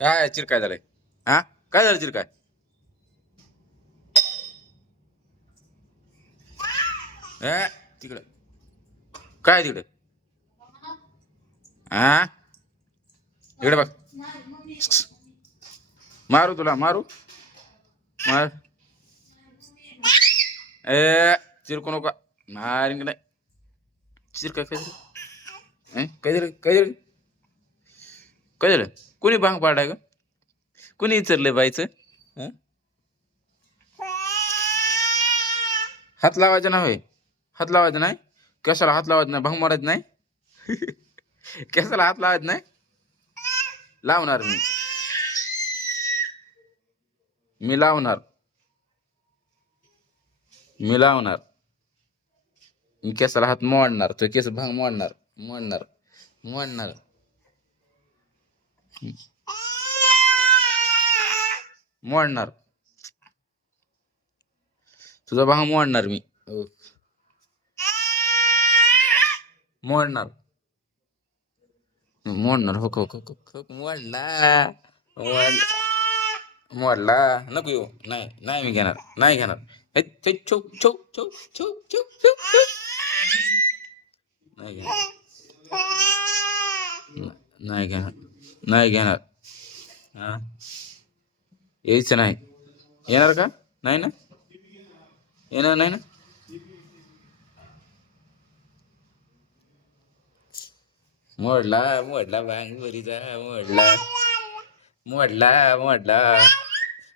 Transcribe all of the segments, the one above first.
काय चिरकाय झालंय? हा, काय झालं चिरकाय? ए तिकडं काय तिकडं? हा, इकडे बघ. मारू तुला मारू. मार. ए चिरकू नका. मारीन नाही. चिरकाय काय झालं? काय झालं? काय झालं? काय झालं? कोणी भांग पाडाय ग? कोणी विचारलंय बाईचं? हं? हात लावायचा नाही होय? हात लावायचा नाही? कशाला हात लावायचा नाही? भांग मारायचं नाही? कशाला हात लावायचा नाही? लावणार मी. मी लावणार. मी लावणार. मी केसाला हात मोडणार. तो केस भांग मोडणार. मोडणार. मोडणार. मोडणार. तुझा भांग मोडणार मी. हो. मोडणार. मोडणार. हो हो हो हो हो. मोडला. मोडला. मोडला. नको येऊ. नाही नाही मी घेणार. नाही घेणार. हे हे छो छो छो छो छो छो छो. नाही घेणार. नाही घेणार. नाही घेणार. हा, यायचं नाही. येणार का? नाही ना? येणार नाही ना? मोडला. मोडला भांग बरीचा. मोडला. मोडला. मोडला.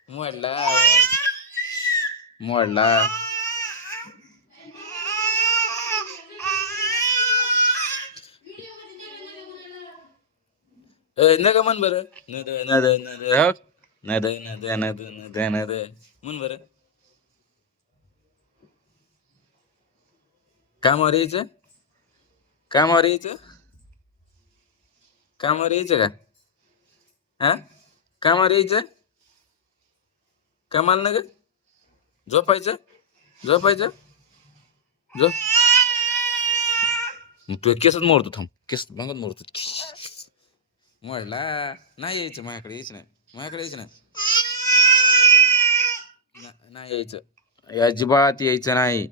मोडला. मोडला. नग म्हण बरं. नद नद नद हो. नद नद नद नद नद म्हण बरं. कामावर यायचं? कामावर यायचं? कामावर यायचं का? हा, कामावर यायचं? कामाला ना ग? झोपायचं? झोपायचं? झोप. तू केसच मोडतो. थांब. केस भांगत मोडतो. मोडला. नाही यायचं माझ्याकडे. यायचं नाही. माझ्याकडे यायचं नाही. नाही यायचं. अजिबात यायचं नाही.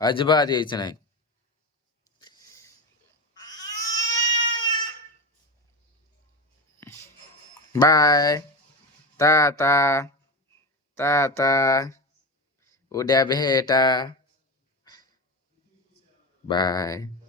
अजिबात यायचं नाही. बाय. ताता. ताता. उद्या भेटा. बाय.